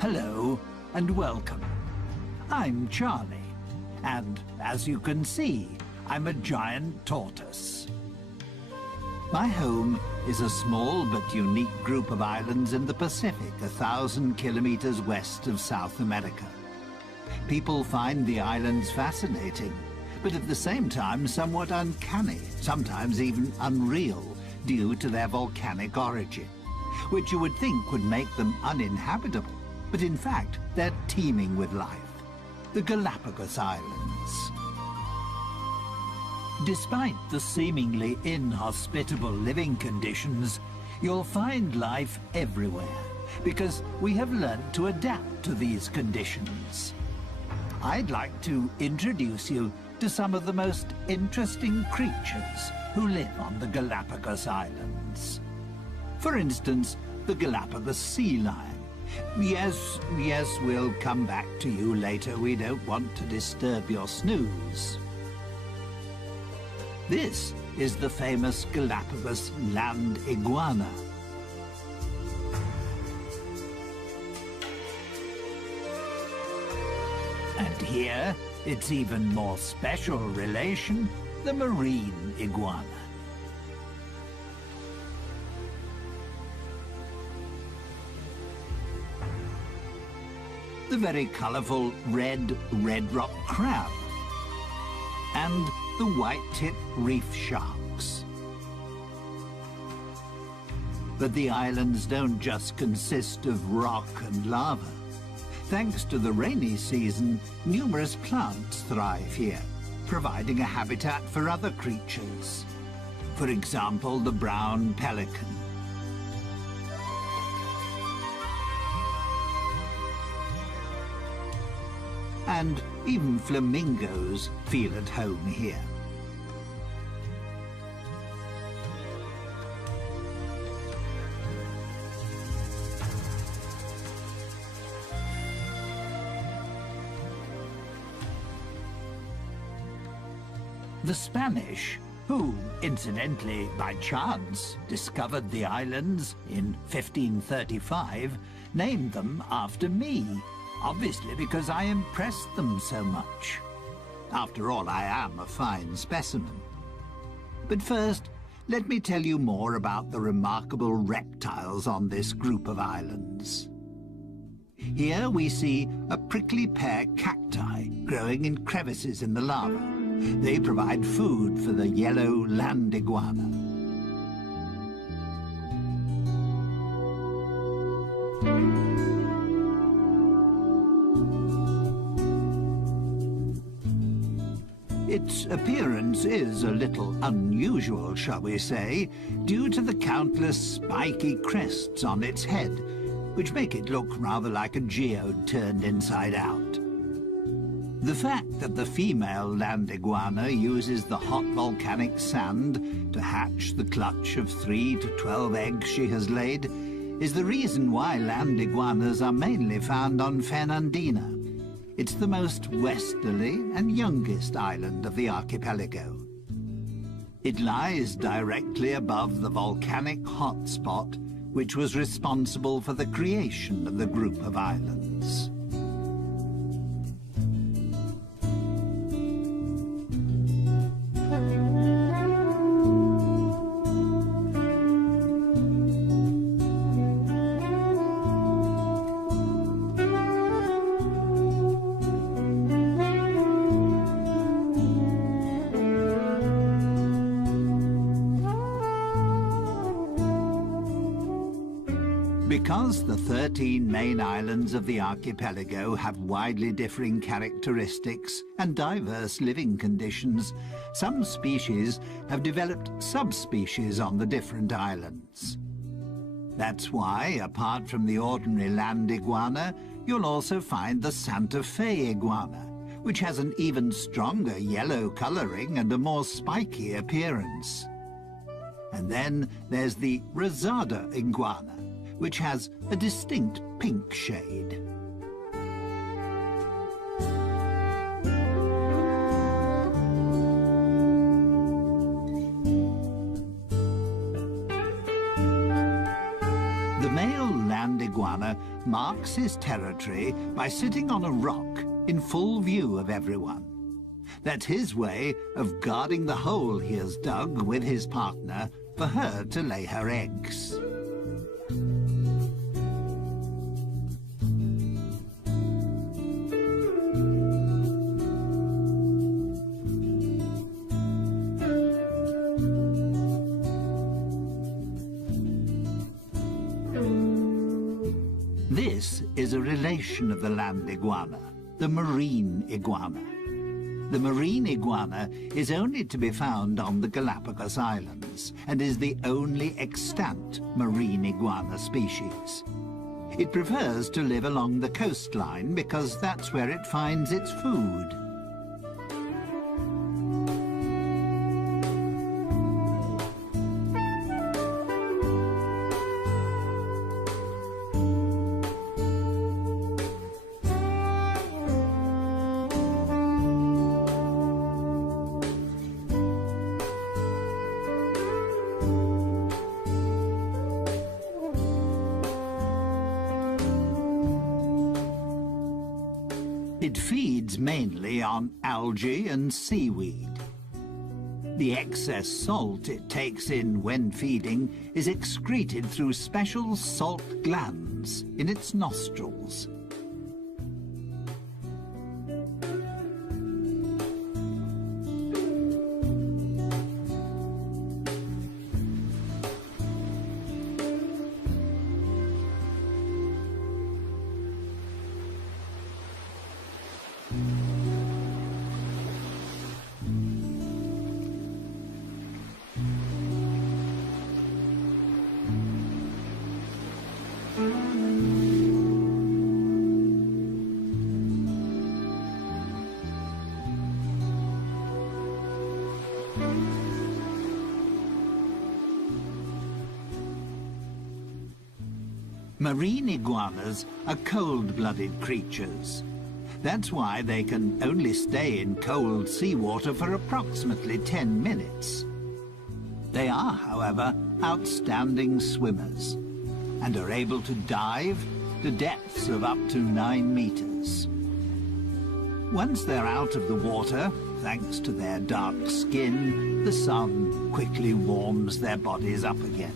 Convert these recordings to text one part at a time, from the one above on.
Hello and welcome. I'm Charlie, and as you can see, I'm a giant tortoise. My home is a small but unique group of islands in the Pacific, 1,000 kilometers west of South America. People find the islands fascinating, but at the same time somewhat uncanny, sometimes even unreal, due to their volcanic origin, which you would think would make them uninhabitable. But in fact, they're teeming with life. The Galapagos Islands. Despite the seemingly inhospitable living conditions, you'll find life everywhere, because we have learned to adapt to these conditions. I'd like to introduce you to some of the most interesting creatures who live on the Galapagos Islands. For instance, the Galapagos sea lion. Yes, we'll come back to you later. We don't want to disturb your snooze. This is the famous Galapagos land iguana. And here, its even more special relation, the marine iguana. The very colourful red rock crab, and the white-tip reef sharks. But the islands don't just consist of rock and lava. Thanks to the rainy season, numerous plants thrive here, providing a habitat for other creatures. For example, the brown pelican. And even flamingos feel at home here. The Spanish, who, incidentally, by chance, discovered the islands in 1535, named them after me. Obviously because I impressed them so much. After all, I am a fine specimen. But first, let me tell you more about the remarkable reptiles on this group of islands. Here we see a prickly pear cacti growing in crevices in the lava. They provide food for the yellow land iguana. Its appearance is a little unusual, shall we say, due to the countless spiky crests on its head, which make it look rather like a geode turned inside out. The fact that the female land iguana uses the hot volcanic sand to hatch the clutch of 3 to 12 eggs she has laid is the reason why land iguanas are mainly found on Fernandina. It's the most westerly and youngest island of the archipelago. It lies directly above the volcanic hotspot, which was responsible for the creation of the group of islands. Because the 13 main islands of the archipelago have widely differing characteristics and diverse living conditions, some species have developed subspecies on the different islands. That's why, apart from the ordinary land iguana, you'll also find the Santa Fe iguana, which has an even stronger yellow coloring and a more spiky appearance. And then there's the Rosada iguana, which has a distinct pink shade. The male land iguana marks his territory by sitting on a rock in full view of everyone. That's his way of guarding the hole he has dug with his partner for her to lay her eggs. This is a relation of the land iguana, the marine iguana. The marine iguana is only to be found on the Galapagos Islands and is the only extant marine iguana species. It prefers to live along the coastline because that's where it finds its food. It feeds mainly on algae and seaweed. The excess salt it takes in when feeding is excreted through special salt glands in its nostrils. Marine iguanas are cold-blooded creatures. That's why they can only stay in cold seawater for approximately 10 minutes. They are, however, outstanding swimmers and are able to dive to depths of up to 9 meters. Once they're out of the water, thanks to their dark skin, the sun quickly warms their bodies up again.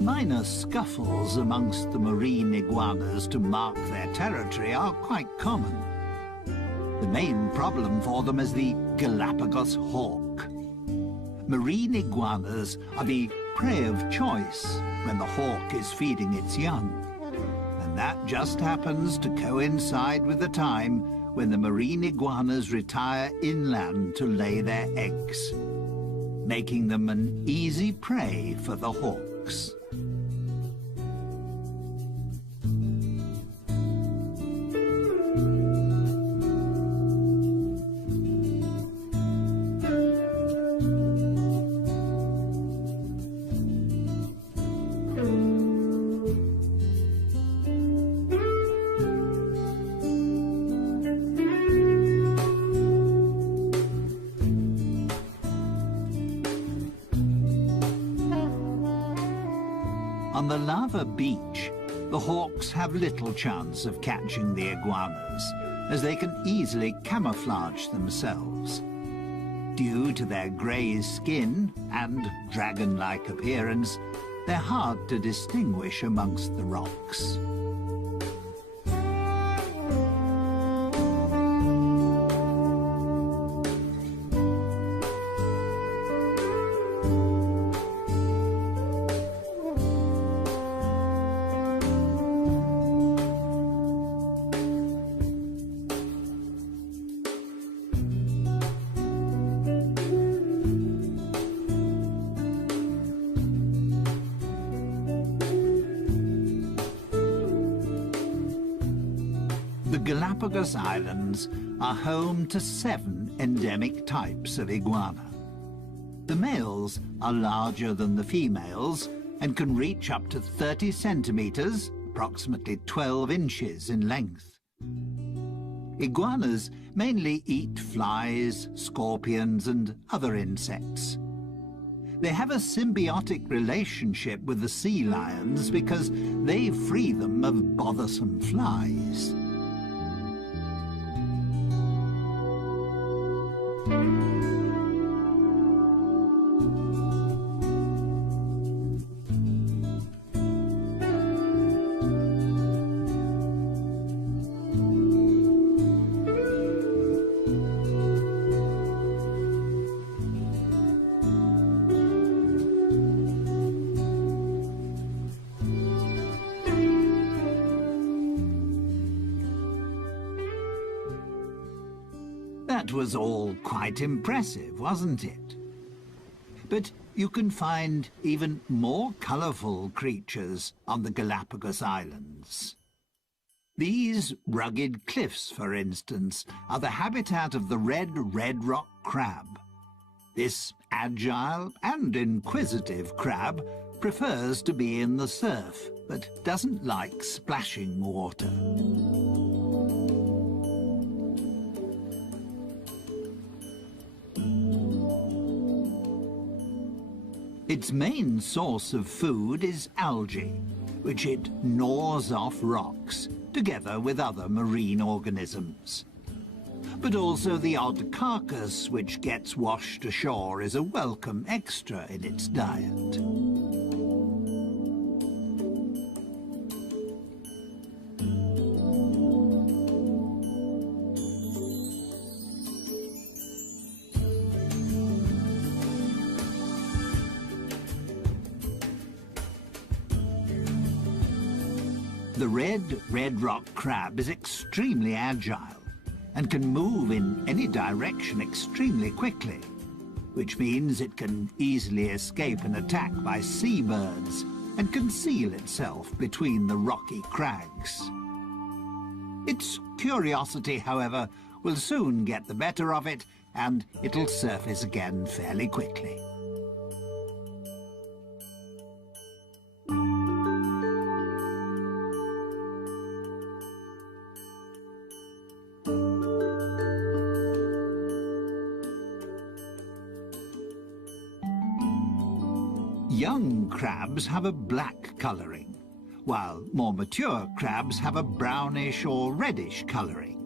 Minor scuffles amongst the marine iguanas to mark their territory are quite common. The main problem for them is the Galapagos hawk. Marine iguanas are the prey of choice when the hawk is feeding its young. And that just happens to coincide with the time when the marine iguanas retire inland to lay their eggs, making them an easy prey for the hawks. On the lava beach, the hawks have little chance of catching the iguanas, as they can easily camouflage themselves. Due to their grey skin and dragon-like appearance, they're hard to distinguish amongst the rocks. The Galapagos Islands are home to 7 endemic types of iguana. The males are larger than the females and can reach up to 30 centimeters, approximately 12 inches in length. Iguanas mainly eat flies, scorpions, and other insects. They have a symbiotic relationship with the sea lions because they free them of bothersome flies. That was all quite impressive, wasn't it? But you can find even more colourful creatures on the Galapagos Islands. These rugged cliffs, for instance, are the habitat of the red rock crab. This agile and inquisitive crab prefers to be in the surf, but doesn't like splashing water. Its main source of food is algae, which it gnaws off rocks, together with other marine organisms. But also the odd carcass which gets washed ashore is a welcome extra in its diet. The red rock crab is extremely agile and can move in any direction extremely quickly, which means it can easily escape an attack by seabirds and conceal itself between the rocky crags. Its curiosity, however, will soon get the better of it, and it'll surface again fairly quickly. Young crabs have a black colouring, while more mature crabs have a brownish or reddish colouring.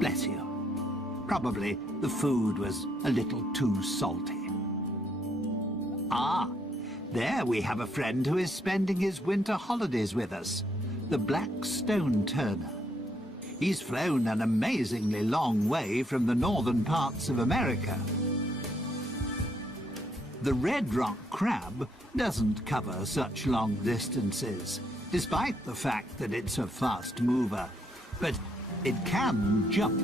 Bless you. Probably the food was a little too salty. Ah, there we have a friend who is spending his winter holidays with us. The black stone turner. He's flown an amazingly long way from the northern parts of America. The red rock crab doesn't cover such long distances, despite the fact that it's a fast mover, but it can jump.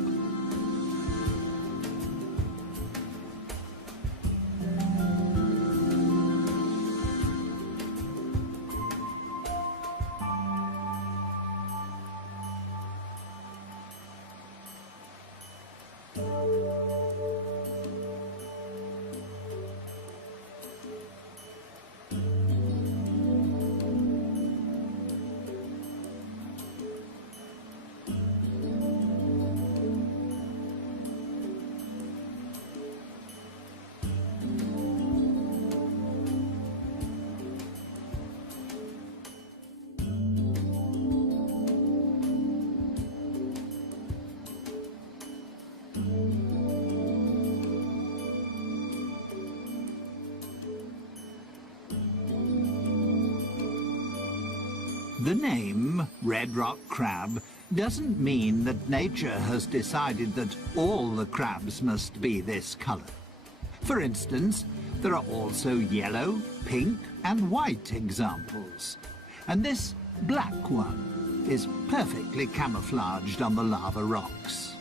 The name red rock crab doesn't mean that nature has decided that all the crabs must be this colour. For instance, there are also yellow, pink and white examples. And this black one is perfectly camouflaged on the lava rocks.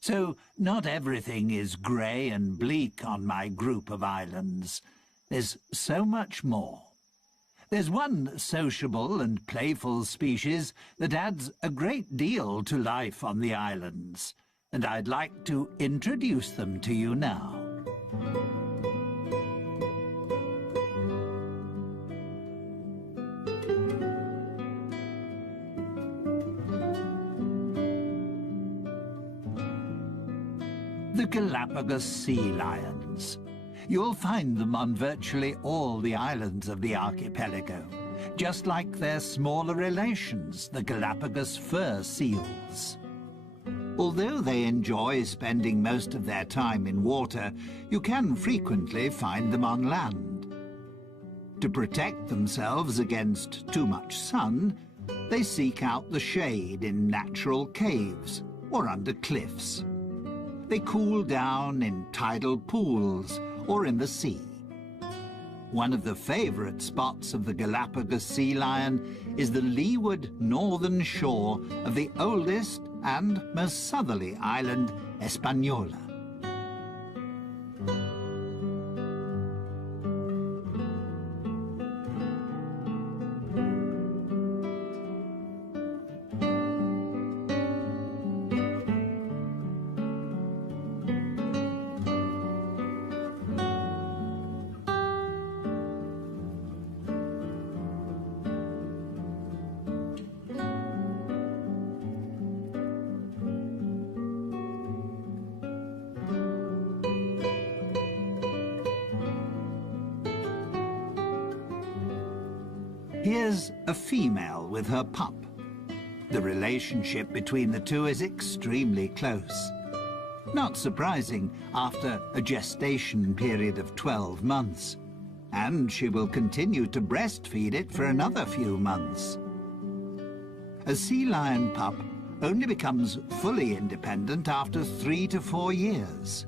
So, not everything is grey and bleak on my group of islands. There's so much more. There's one sociable and playful species that adds a great deal to life on the islands, and I'd like to introduce them to you now. The Galapagos sea lions. You'll find them on virtually all the islands of the archipelago, just like their smaller relations, the Galapagos fur seals. Although they enjoy spending most of their time in water, you can frequently find them on land. To protect themselves against too much sun, they seek out the shade in natural caves or under cliffs. They cool down in tidal pools or in the sea. One of the favourite spots of the Galapagos sea lion is the leeward northern shore of the oldest and most southerly island, Hispaniola. Here's a female with her pup. The relationship between the two is extremely close. Not surprising after a gestation period of 12 months. And she will continue to breastfeed it for another few months. A sea lion pup only becomes fully independent after 3 to 4 years.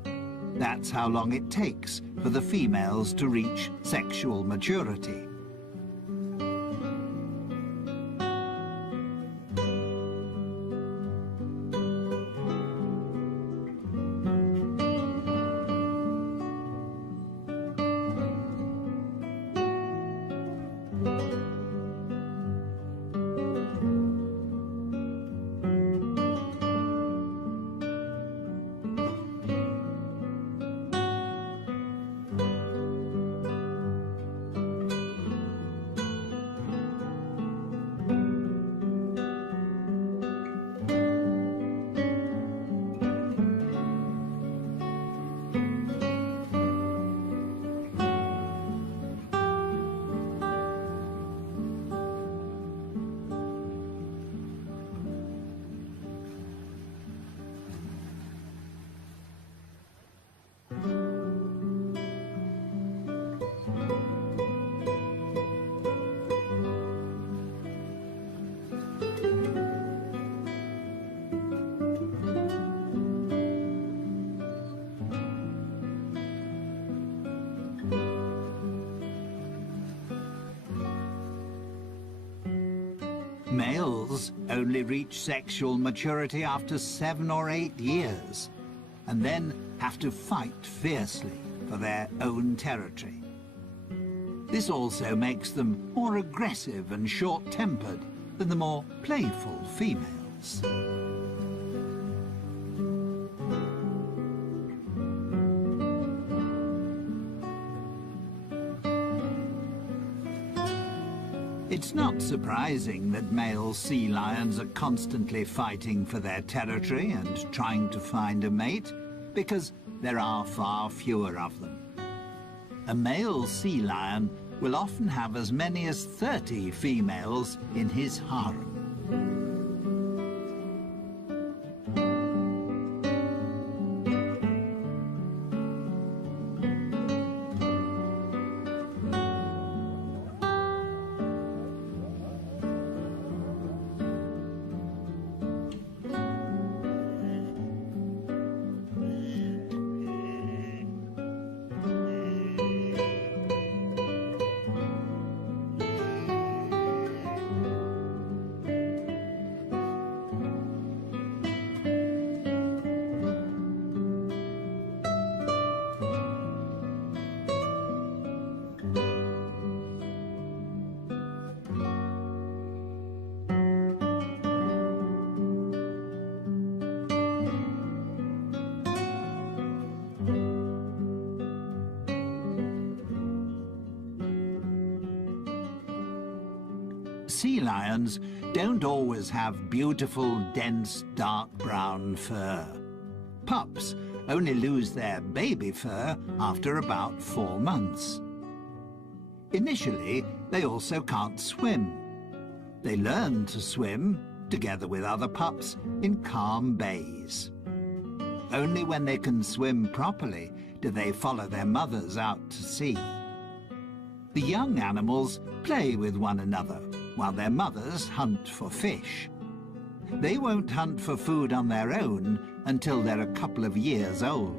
That's how long it takes for the females to reach sexual maturity. Males only reach sexual maturity after 7 or 8 years, and then have to fight fiercely for their own territory. This also makes them more aggressive and short-tempered than the more playful females. It's not surprising that male sea lions are constantly fighting for their territory and trying to find a mate, because there are far fewer of them. A male sea lion will often have as many as 30 females in his harem. Sea lions don't always have beautiful, dense, dark brown fur. Pups only lose their baby fur after about 4 months. Initially, they also can't swim. They learn to swim, together with other pups, in calm bays. Only when they can swim properly do they follow their mothers out to sea. The young animals play with one another, while their mothers hunt for fish. They won't hunt for food on their own until they're a couple of years old.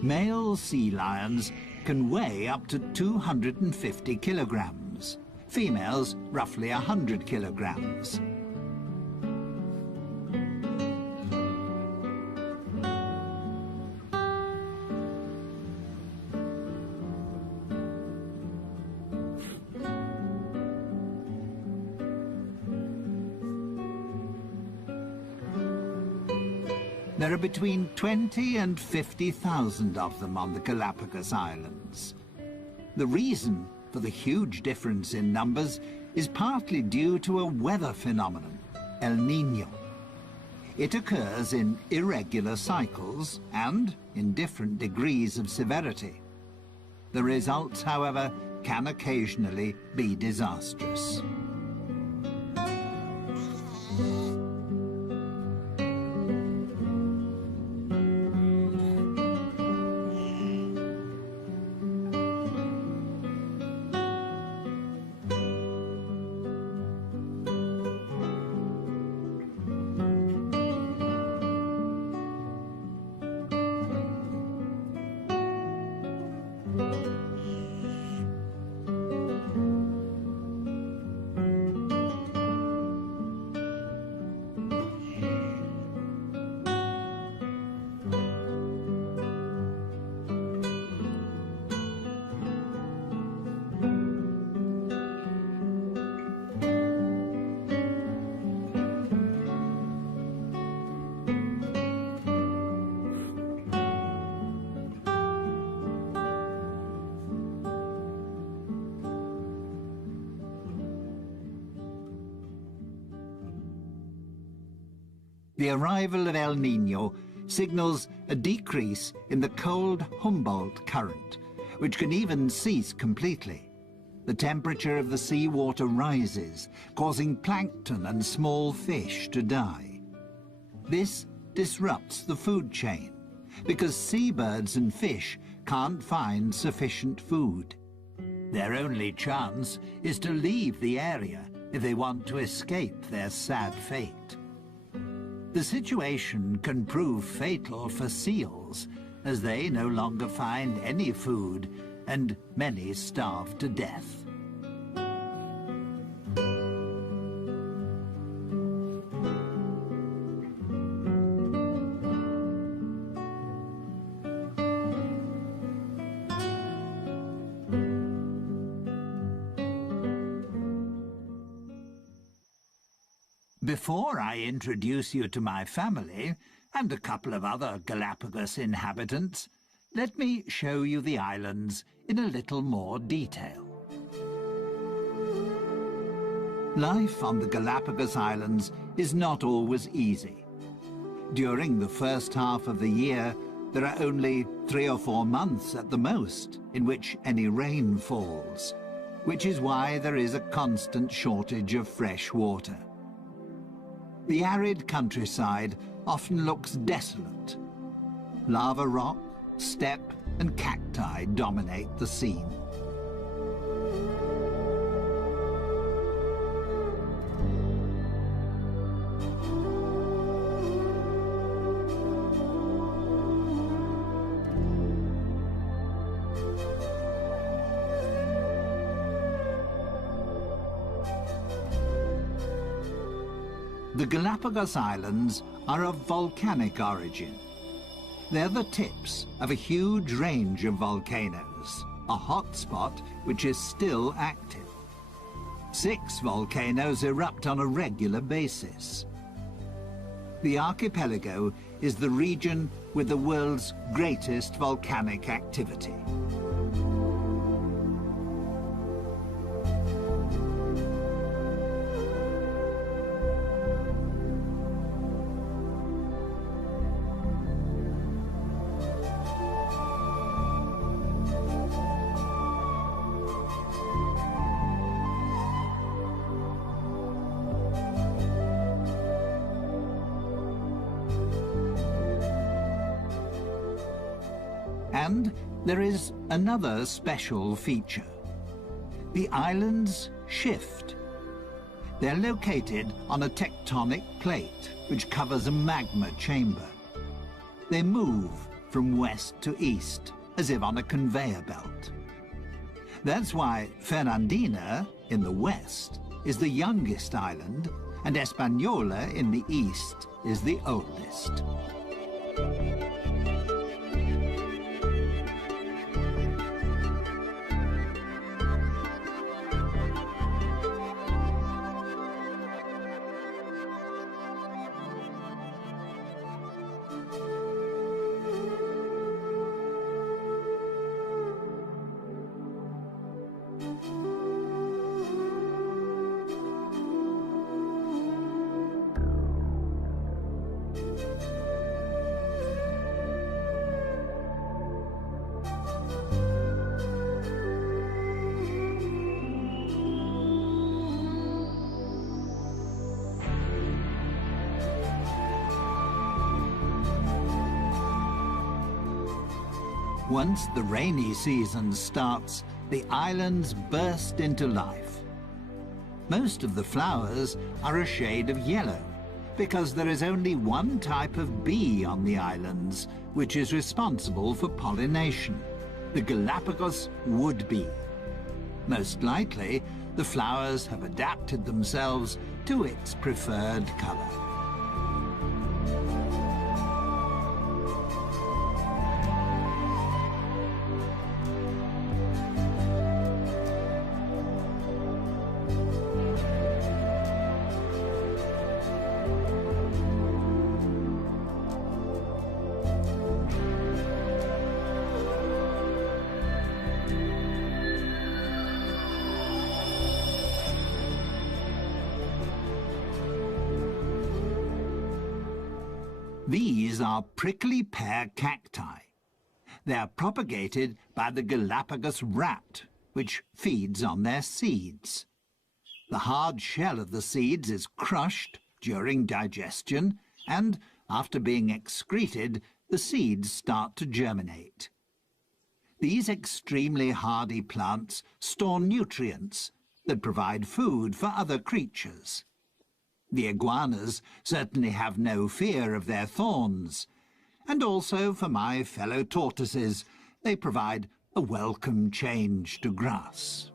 Male sea lions can weigh up to 250 kilograms. Females, roughly 100 kilograms. There are between 20 and 50,000 of them on the Galapagos Islands. The reason for the huge difference in numbers is partly due to a weather phenomenon, El Niño. It occurs in irregular cycles and in different degrees of severity. The results, however, can occasionally be disastrous. The arrival of El Niño signals a decrease in the cold Humboldt current, which can even cease completely. The temperature of the seawater rises, causing plankton and small fish to die. This disrupts the food chain, because seabirds and fish can't find sufficient food. Their only chance is to leave the area if they want to escape their sad fate. The situation can prove fatal for seals, as they no longer find any food, and many starve to death. Before I introduce you to my family and a couple of other Galapagos inhabitants, let me show you the islands in a little more detail. Life on the Galapagos Islands is not always easy. During the first half of the year, there are only 3 or 4 months at the most in which any rain falls, which is why there is a constant shortage of fresh water. The arid countryside often looks desolate. Lava rock, steppe, and cacti dominate the scene. The Galapagos Islands are of volcanic origin. They're the tips of a huge range of volcanoes, a hotspot which is still active. 6 volcanoes erupt on a regular basis. The archipelago is the region with the world's greatest volcanic activity. And there is another special feature. The islands shift. They're located on a tectonic plate which covers a magma chamber. They move from west to east, as if on a conveyor belt. That's why Fernandina, in the west, is the youngest island, and Española, in the east, is the oldest. Once the rainy season starts, the islands burst into life. Most of the flowers are a shade of yellow, because there is only one type of bee on the islands, which is responsible for pollination, the Galapagos wood bee. Most likely, the flowers have adapted themselves to its preferred color. These are prickly pear cacti. They are propagated by the Galapagos rat, which feeds on their seeds. The hard shell of the seeds is crushed during digestion, and after being excreted, the seeds start to germinate. These extremely hardy plants store nutrients that provide food for other creatures. The iguanas certainly have no fear of their thorns, and also for my fellow tortoises, they provide a welcome change to grass.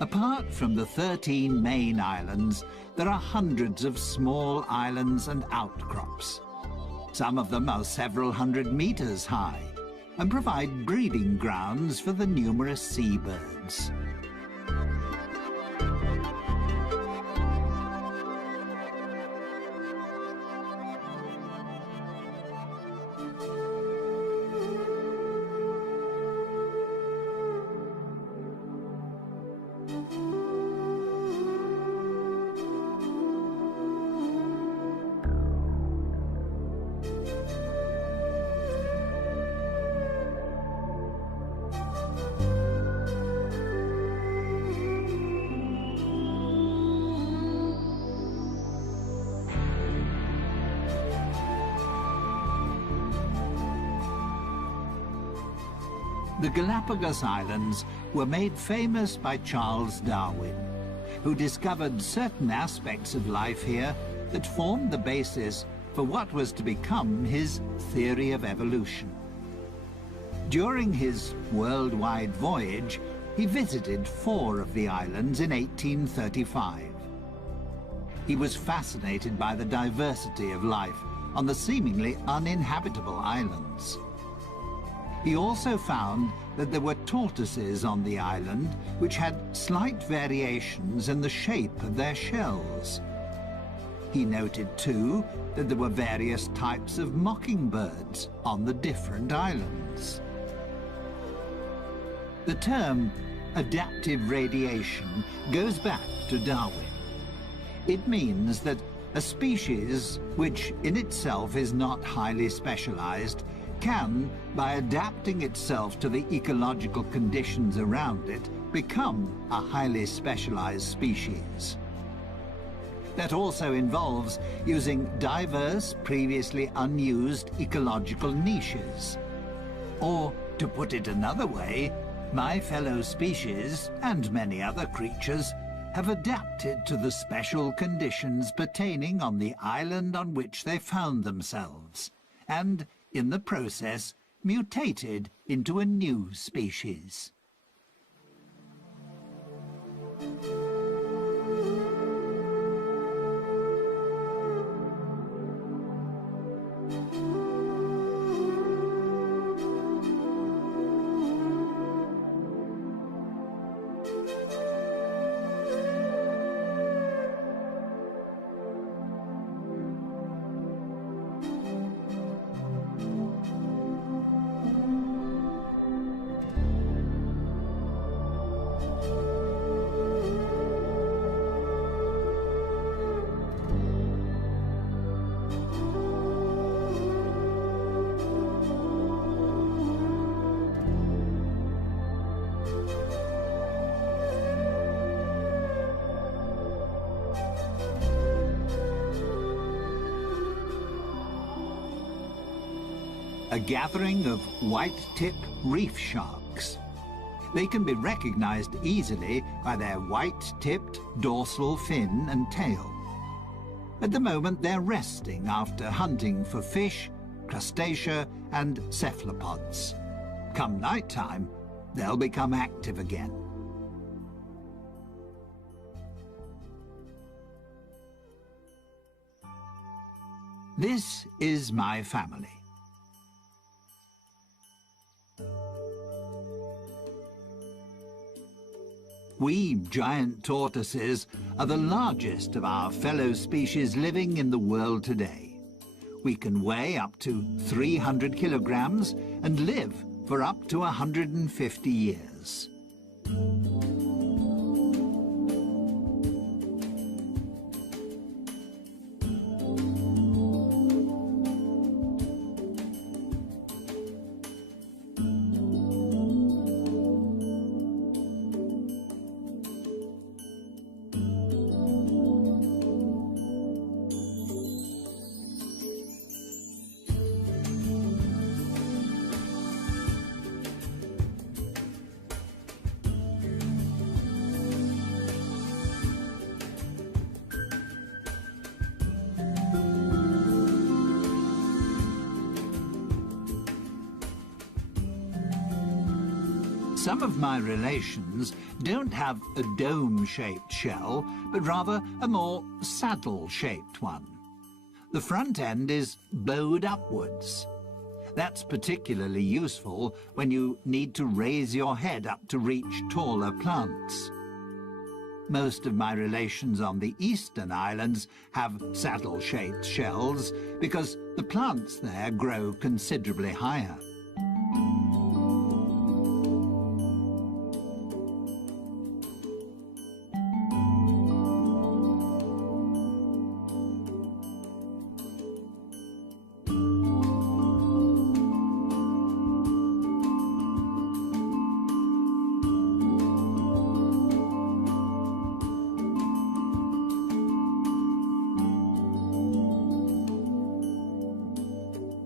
Apart from the 13 main islands, there are hundreds of small islands and outcrops. Some of them are several hundred meters high and provide breeding grounds for the numerous seabirds. The Galapagos Islands were made famous by Charles Darwin, who discovered certain aspects of life here that formed the basis for what was to become his theory of evolution. During his worldwide voyage, he visited 4 of the islands in 1835. He was fascinated by the diversity of life on the seemingly uninhabitable islands. He also found that there were tortoises on the island which had slight variations in the shape of their shells. He noted, too, that there were various types of mockingbirds on the different islands. The term adaptive radiation goes back to Darwin. It means that a species, which in itself is not highly specialized, can, by adapting itself to the ecological conditions around it, become a highly specialized species. That also involves using diverse, previously unused ecological niches. Or, to put it another way, my fellow species, and many other creatures, have adapted to the special conditions pertaining on the island on which they found themselves, and, in the process, mutated into a new species. A gathering of white-tip reef sharks. They can be recognized easily by their white-tipped dorsal fin and tail. At the moment, they're resting after hunting for fish, crustacea, and cephalopods. Come night time, they'll become active again. This is my family. We giant tortoises are the largest of our fellow species living in the world today. We can weigh up to 300 kilograms and live for up to 150 years. Some of my relations don't have a dome-shaped shell, but rather a more saddle-shaped one. The front end is bowed upwards. That's particularly useful when you need to raise your head up to reach taller plants. Most of my relations on the eastern islands have saddle-shaped shells because the plants there grow considerably higher.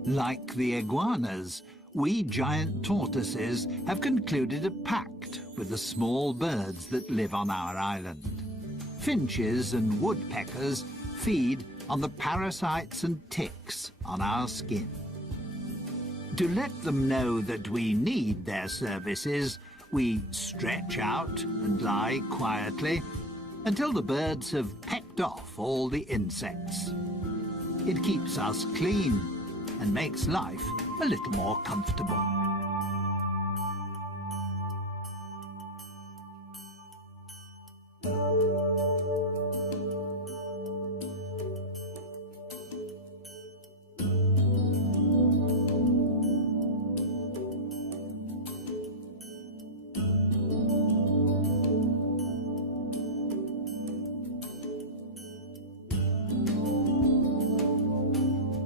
Like the iguanas, we giant tortoises have concluded a pact with the small birds that live on our island. Finches and woodpeckers feed on the parasites and ticks on our skin. To let them know that we need their services, we stretch out and lie quietly until the birds have pecked off all the insects. It keeps us clean and makes life a little more comfortable.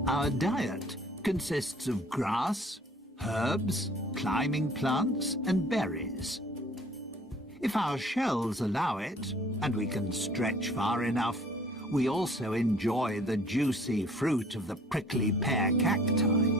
Our diet consists of grass, herbs, climbing plants, and berries. If our shells allow it, and we can stretch far enough, we also enjoy the juicy fruit of the prickly pear cacti.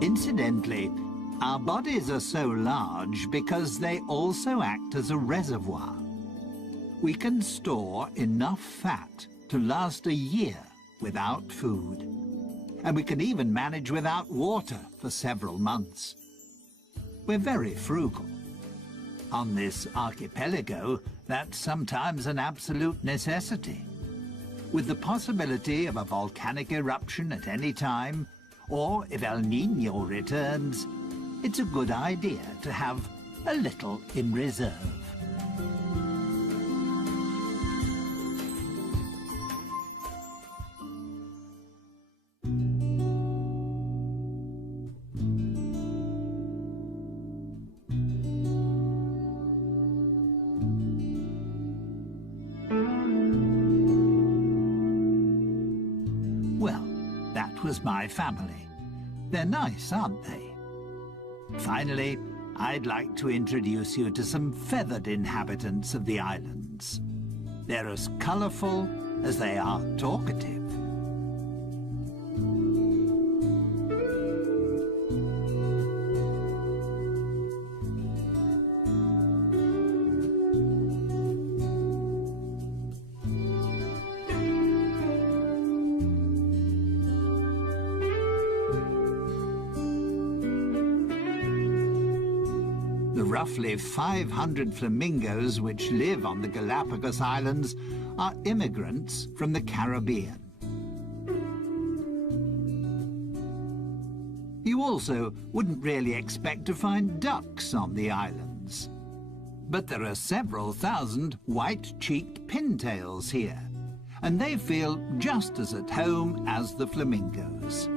Incidentally, our bodies are so large because they also act as a reservoir. We can store enough fat to last a year without food. And we can even manage without water for several months. We're very frugal. On this archipelago, that's sometimes an absolute necessity. With the possibility of a volcanic eruption at any time, or if El Niño returns, it's a good idea to have a little in reserve. Well, that was my family. They're nice, aren't they? Finally, I'd like to introduce you to some feathered inhabitants of the islands. They're as colourful as they are talkative. The roughly 500 flamingos which live on the Galapagos Islands are immigrants from the Caribbean. You also wouldn't really expect to find ducks on the islands. But there are several thousand white-cheeked pintails here, and they feel just as at home as the flamingos.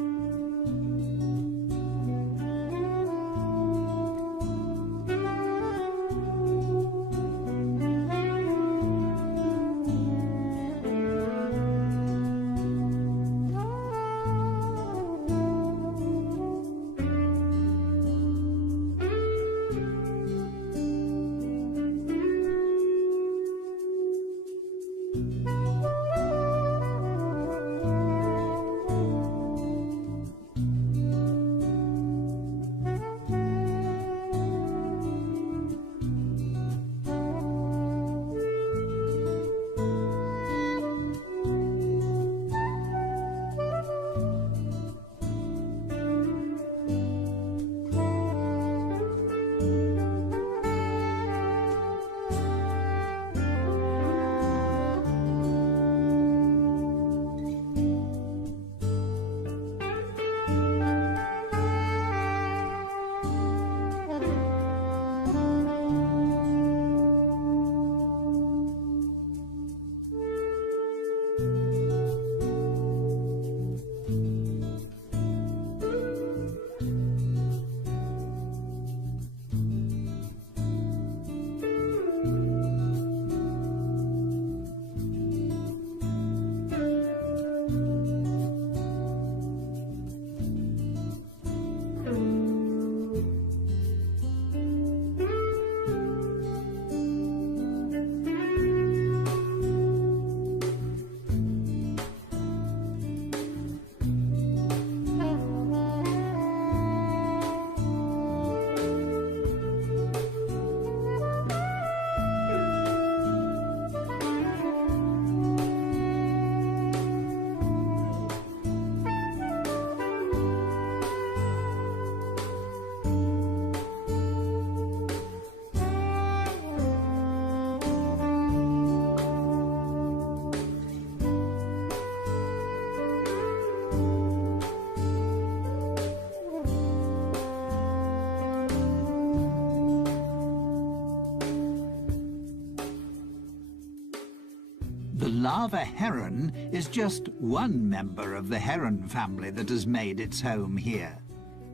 The lava heron is just one member of the heron family that has made its home here.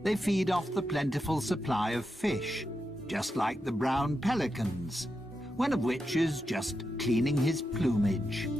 They feed off the plentiful supply of fish, just like the brown pelicans, one of which is just cleaning his plumage.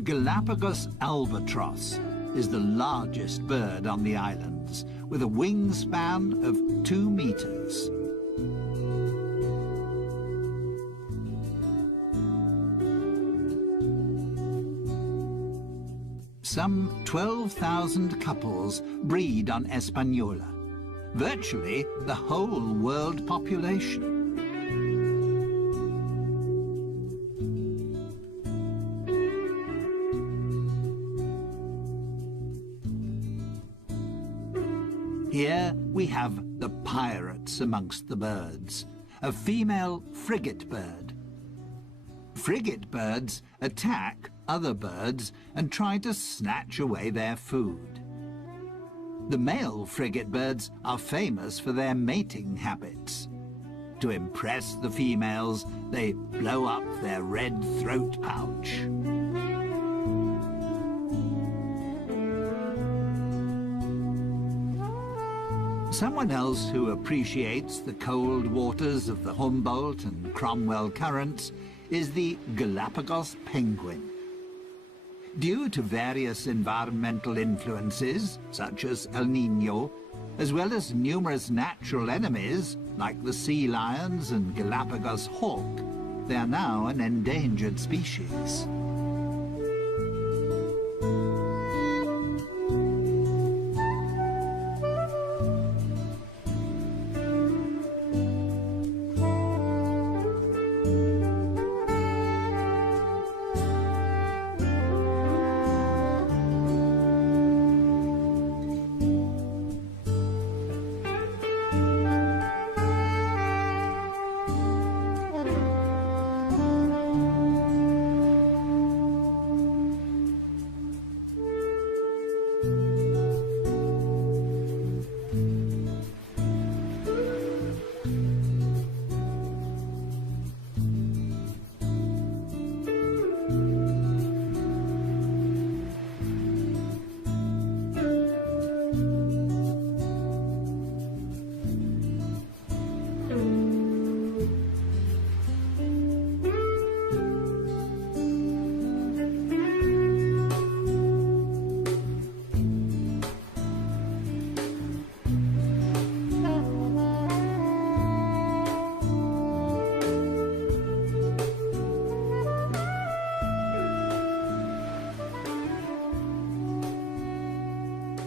The Galapagos albatross is the largest bird on the islands, with a wingspan of 2 meters. Some 12,000 couples breed on Hispaniola, virtually the whole world population. Here we have the pirates amongst the birds, a female frigate bird. Frigate birds attack other birds and try to snatch away their food. The male frigate birds are famous for their mating habits. To impress the females, they blow up their red throat pouch. Someone else who appreciates the cold waters of the Humboldt and Cromwell currents is the Galapagos penguin. Due to various environmental influences, such as El Niño, as well as numerous natural enemies, like the sea lions and Galapagos hawk, they are now an endangered species.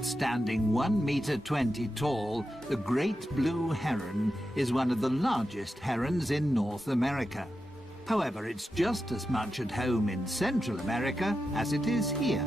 Standing 1.20 meters tall, the great blue heron is one of the largest herons in North America. However, it's just as much at home in Central America as it is here.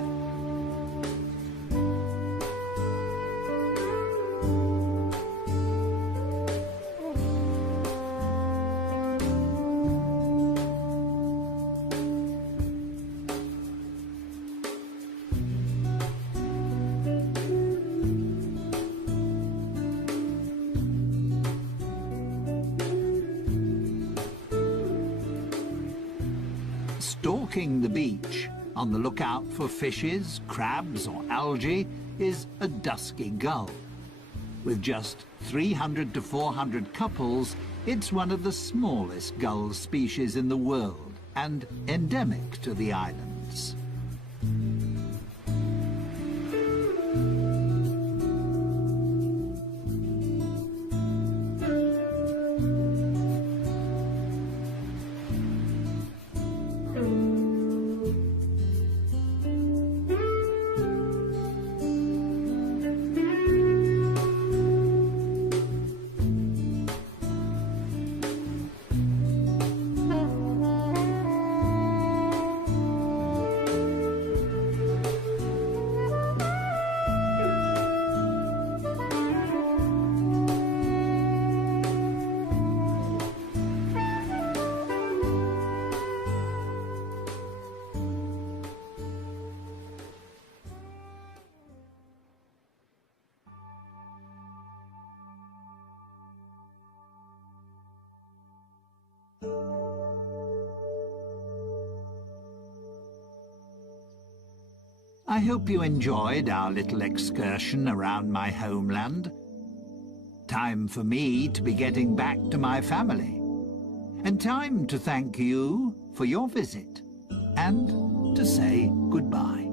Stalking the beach, on the lookout for fishes, crabs or algae, is a dusky gull. With just 300 to 400 couples, it's one of the smallest gull species in the world and endemic to the islands. I hope you enjoyed our little excursion around my homeland. Time for me to be getting back to my family. And time to thank you for your visit. And to say goodbye.